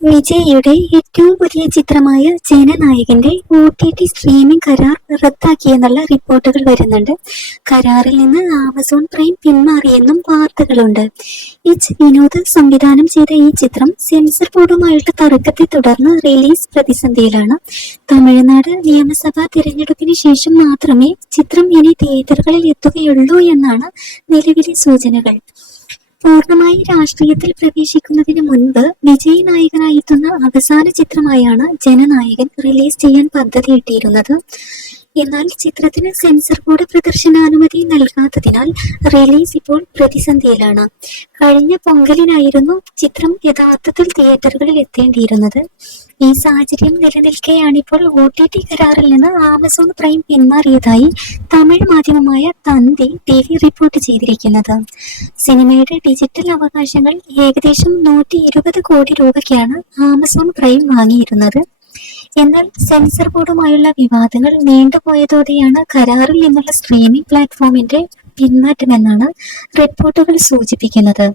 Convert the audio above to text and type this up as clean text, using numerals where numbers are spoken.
വിജയിയുടെ ഏറ്റവും പുതിയ ചിത്രമായ ജനനായകന്റെ OTT സ്ട്രീമിംഗ് കരാർ റദ്ദാക്കിയെന്നുള്ള റിപ്പോർട്ടുകൾ വരുന്നുണ്ട്. കരാറിൽ നിന്ന് ആമസോൺ പ്രൈം പിന്മാറിയെന്നും വാർത്തകളുണ്ട്. വിനോദ് സംവിധാനം ചെയ്ത ഈ ചിത്രം സെൻസർ ബോർഡുമായുള്ള തർക്കത്തെ തുടർന്ന് റിലീസ് പ്രതിസന്ധിയിലാണ്. തമിഴ്നാട് നിയമസഭാ തിരഞ്ഞെടുപ്പിന് ശേഷം മാത്രമേ ചിത്രം ഇനി തിയേറ്ററുകളിൽ എത്തുകയുള്ളൂ എന്നാണ് നിലവിലെ സൂചനകൾ. പൂർണ്ണമായി രാഷ്ട്രീയത്തിൽ പ്രവേശിക്കുന്നതിന് മുൻപ് വിജയ് നായകനായെത്തുന്ന അവസാന ചിത്രമായാണ് ജനനായകൻ റിലീസ് ചെയ്യാൻ പദ്ധതിയിട്ടിരുന്നത്. എന്നാൽ ചിത്രത്തിന് സെൻസർ ബോർഡ് പ്രദർശനാനുമതി നൽകാത്തതിനാൽ റിലീസ് ഇപ്പോൾ പ്രതിസന്ധിയിലാണ്. കഴിഞ്ഞ പൊങ്കലിനായിരുന്നു ചിത്രം യഥാർത്ഥത്തിൽ തിയേറ്ററുകളിൽ എത്തേണ്ടിയിരുന്നത്. ഈ സാഹചര്യം നിലനിൽക്കെയാണിപ്പോൾ OTT കരാറിൽ നിന്ന് ആമസോൺ പ്രൈം പിന്മാറിയതായി തമിഴ് മാധ്യമമായ തന്തി TV റിപ്പോർട്ട് ചെയ്തിരിക്കുന്നത്. സിനിമയുടെ ഡിജിറ്റൽ അവകാശങ്ങൾ ഏകദേശം 120 കോടി രൂപയ്ക്കാണ് ആമസോൺ പ്രൈം വാങ്ങിയിരുന്നത്. എന്നാൽ സെൻസർ ബോർഡുമായുള്ള വിവാദങ്ങൾ നീണ്ടുപോയതോടെയാണ് കരാറിൽ നിന്നുള്ള സ്ട്രീമിംഗ് പ്ലാറ്റ്ഫോമിന്റെ പിന്മാറ്റമെന്നാണ് റിപ്പോർട്ടുകൾ സൂചിപ്പിക്കുന്നത്.